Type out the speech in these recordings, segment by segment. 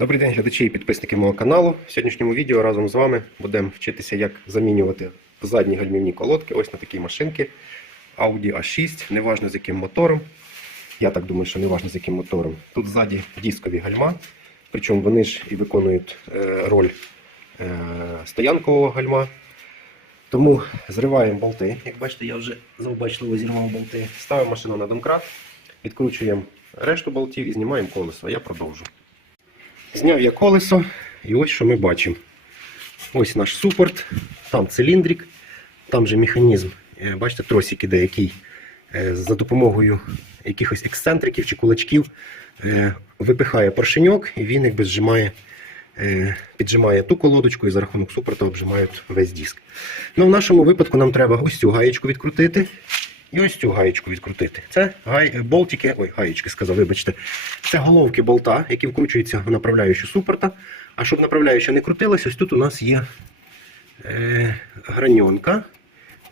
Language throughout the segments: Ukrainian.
Добрий день, глядачі і підписники мого каналу. В сьогоднішньому відео разом з вами будемо вчитися, як замінювати задні гальмівні колодки ось на такі машинки Audi A6, неважно з яким мотором. Я так думаю, що неважно з яким мотором. Тут ззаді дискові гальма, причому вони ж і виконують е, роль е, стоянкового гальма. Тому зриваємо болти. Як бачите, я вже завбачливо зірвав болти. Ставимо машину на домкрат, відкручуємо решту болтів і знімаємо колесо. Я продовжу. Зняв я колесо, і ось що ми бачимо. Ось наш супорт, там циліндрик, там же механізм. Е, Бачите, тросик іде, який е, за допомогою якихось ексцентриків чи кулачків е, випихає поршеньок, і він якби зжимає, піджимає ту колодочку і за рахунок супорта обжимають весь диск. Ну, в нашому випадку нам треба ось цю гаєчку відкрутити. І ось цю гаєчку відкрутити. Це гай, болтики, ой, гаєчки сказав, вибачте. Це головки болта, які вкручуються в направляючу супорта. А щоб направляюча не крутилась, ось тут у нас є е, граньонка.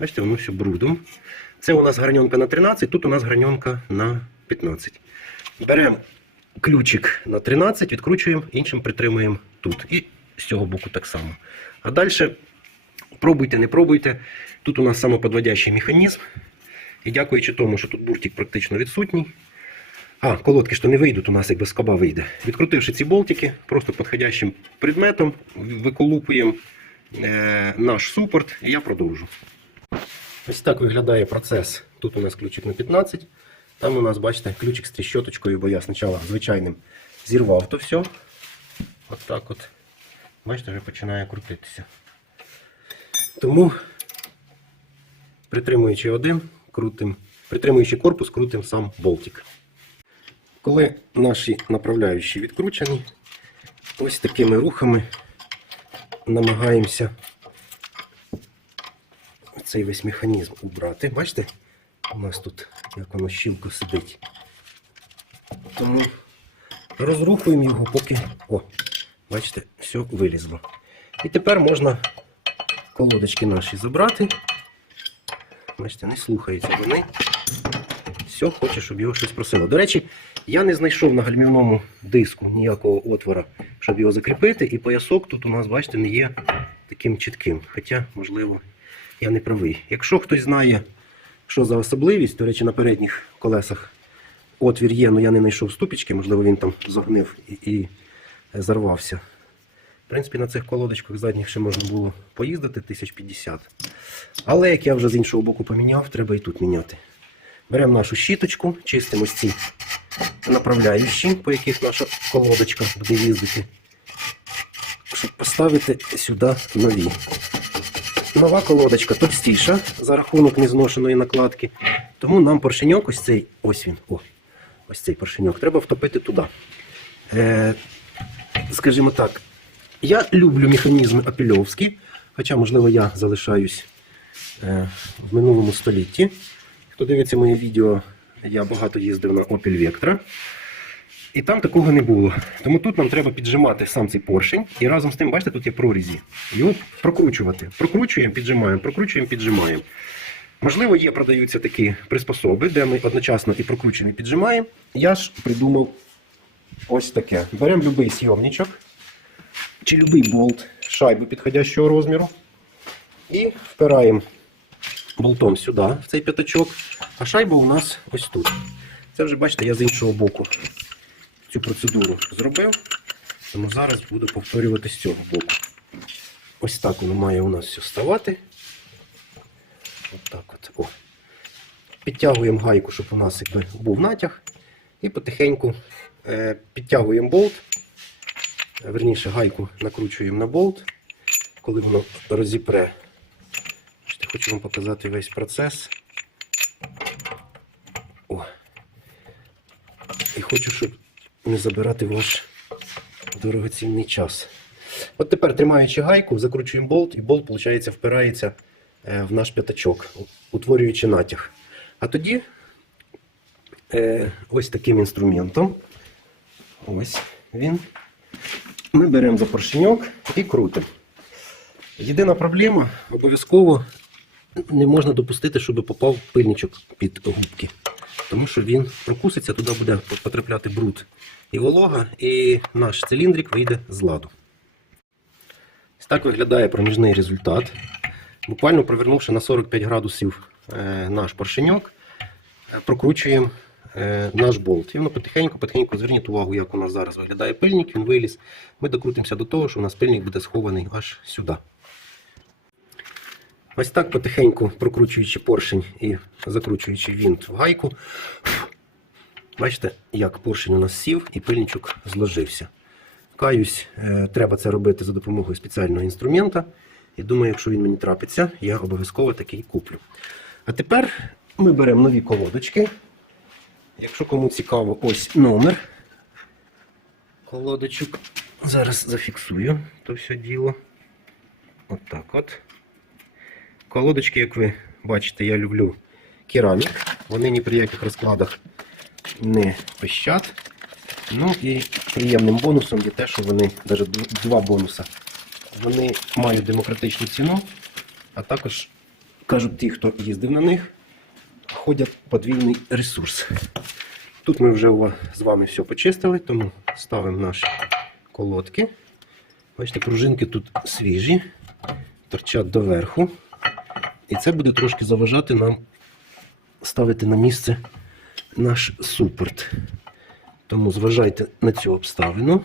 Бачите, воно все брудом. Це у нас граньонка на 13, тут у нас граньонка на 15. Беремо ключик на 13, відкручуємо, іншим притримуємо тут. І з цього боку так само. А далі пробуйте, не пробуйте. Тут у нас самоподводящий механізм. І дякуючи тому, що тут буртик практично відсутній. А, колодки що не вийдуть, у нас якби скоба вийде. Відкрутивши ці болтики, просто підходящим предметом виколупуємо е, наш супорт, і я продовжу. Ось так виглядає процес. Тут у нас ключик на 15. Там у нас, бачите, ключик з тріщоточкою, бо я спочатку звичайним зірвав то все. От так от. Бачите, вже починає крутитися. Тому, притримуючи один, крутим, притримуючи корпус, крутим сам болтик. Коли наші направляючі відкручені, ось такими рухами намагаємося цей весь механізм убрати. Бачите, у нас тут як воно щілко сидить. Тому розрухуємо його, поки. О, бачите, все вилізло. І тепер можна колодочки наші забрати. Бачите, не слухаються вони. Все, хоче, щоб його щось просило. До речі, я не знайшов на гальмівному диску ніякого отвора, щоб його закріпити, і поясок тут у нас, бачите, не є таким чітким. Хоча, можливо, я не правий. Якщо хтось знає, що за особливість, до речі, на передніх колесах отвір є, але я не знайшов ступічки, можливо, він там зогнив і, і зарвався. В принципі, на цих колодочках задніх ще можна було поїздити 1050. Але як я вже з іншого боку поміняв, треба і тут міняти. Беремо нашу щіточку, чистимо ці направляючі, по яких наша колодочка буде їздити, щоб поставити сюди нові. Нова колодочка товстіша за рахунок незношеної накладки. Тому нам поршеньок, ось цей, ось він, о, ось цей поршеньок, треба втопити туди. Е, скажімо так, я люблю механізми апельовські, хоча, можливо, я залишаюсь е, в минулому столітті. Хто дивиться моє відео, я багато їздив на Opel Vectra. І там такого не було. Тому тут нам треба піджимати сам цей поршень. І разом з тим, бачите, тут є прорізі. Його прокручувати. Прокручуємо, піджимаємо, прокручуємо, піджимаємо. Можливо, є, продаються такі приспособи, де ми одночасно і прокручуємо, і піджимаємо. Я ж придумав ось таке. Беремо будь-який сйомничок будь-який болт, шайбу підходящого розміру. І впираємо болтом сюди, в цей п'ятачок, а шайба у нас ось тут. Це вже, бачите, я з іншого боку цю процедуру зробив, тому зараз буду повторювати з цього боку. Ось так воно має у нас все ставати. От так от. О. Підтягуємо гайку, щоб у нас якби був натяг. І потихеньку е, підтягуємо болт. Верніше гайку накручуємо на болт, коли воно розіпре. Хочу вам показати весь процес. О. І хочу, щоб не забирати ваш дорогоцінний час. От тепер, тримаючи гайку, закручуємо болт, і болт, виходить, впирається е, в наш п'ятачок, утворюючи натяг. А тоді е, ось таким інструментом. Ось він. Ми беремо за поршеньок і крутимо. Єдина проблема, обов'язково не можна допустити, щоб попав пильничок під губки. Тому що він прокуситься, туди буде потрапляти бруд і волога, і наш циліндрик вийде з ладу. Ось так виглядає проміжний результат. Буквально провернувши на 45 градусів е, наш поршеньок, е, прокручуємо наш болт. І воно потихеньку, потихеньку зверніть увагу, як у нас зараз виглядає пильник, він виліз. Ми докрутимося до того, що у нас пильник буде схований аж сюди. Ось так потихеньку прокручуючи поршень і закручуючи вінт в гайку. Бачите, як поршень у нас сів і пильничок зложився. Каюсь, е, треба це робити за допомогою спеціального інструмента. І думаю, якщо він мені трапиться, я обов'язково такий куплю. А тепер ми беремо нові колодочки. Якщо кому цікаво, ось номер колодочок. Зараз зафіксую то все діло. От так от. Колодочки, як ви бачите, я люблю керамік. Вони ні при яких розкладах не пищать. Ну і приємним бонусом є те, що вони, навіть два бонуса. Вони мають демократичну ціну, а також, кажуть ті, хто їздив на них, ходять подвійний ресурс. Тут ми вже з вами все почистили, тому ставимо наші колодки. Бачите, пружинки тут свіжі, торчать доверху. І це буде трошки заважати нам ставити на місце наш супорт. Тому зважайте на цю обставину.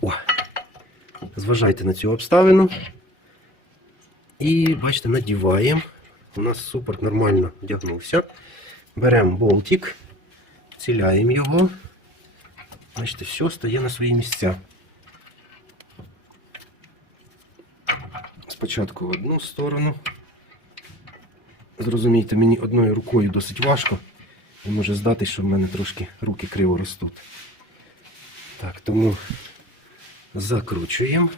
О, зважайте на цю обставину. І бачите, надіваємо. У нас супорт нормально вдягнувся. Беремо болтик, ціляємо його. Бачите, все стає на свої місця. Спочатку в одну сторону. Зрозумійте, мені одною рукою досить важко. І може здатись, що в мене трошки руки криво ростуть. Так, тому закручуємо.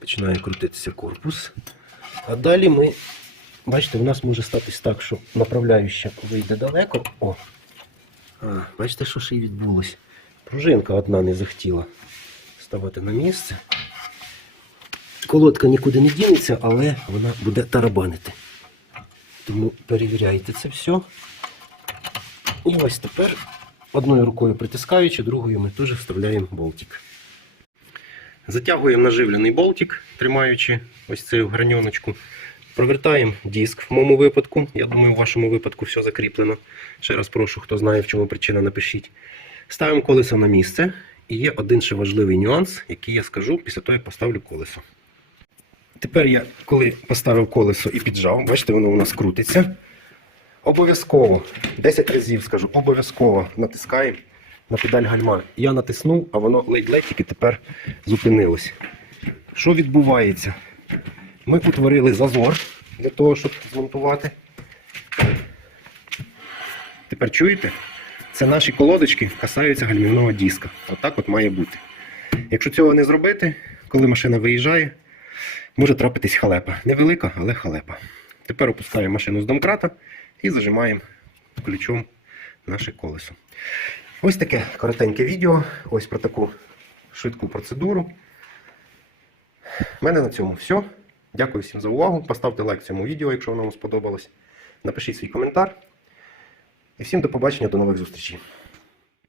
Починає крутитися корпус. А далі ми, бачите, у нас може статись так, що направляюча вийде далеко. О! А, бачите, що ще й відбулось? Пружинка одна не захотіла ставати на місце. Колодка нікуди не дінеться, але вона буде тарабанити. Тому перевіряйте це все. І ось тепер одною рукою притискаючи, другою ми теж вставляємо болтик. Затягуємо наживлений болтик, тримаючи ось цю граньоночку. Провертаємо диск в моєму випадку. Я думаю, в вашому випадку все закріплено. Ще раз прошу, хто знає, в чому причина, напишіть. Ставимо колесо на місце. І є один ще важливий нюанс, який я скажу після того, як поставлю колесо. Тепер я, коли поставив колесо і піджав, бачите, воно у нас крутиться. Обов'язково, 10 разів скажу, обов'язково натискаємо на педаль гальма. Я натиснув, а воно ледь-ледь тільки тепер зупинилось. Що відбувається? Ми утворили зазор для того, щоб змонтувати. Тепер чуєте? Це наші колодочки касаються гальмівного диска. Отак от має бути. Якщо цього не зробити, коли машина виїжджає, може трапитись халепа. Невелика, але халепа. Тепер опускаємо машину з домкрата і зажимаємо ключом наше колесо. Ось таке коротеньке відео. Ось про таку швидку процедуру. У мене на цьому все. Дякую всім за увагу. Поставте лайк цьому відео, якщо воно вам сподобалось. Напишіть свій коментар. І всім до побачення, до нових зустрічей.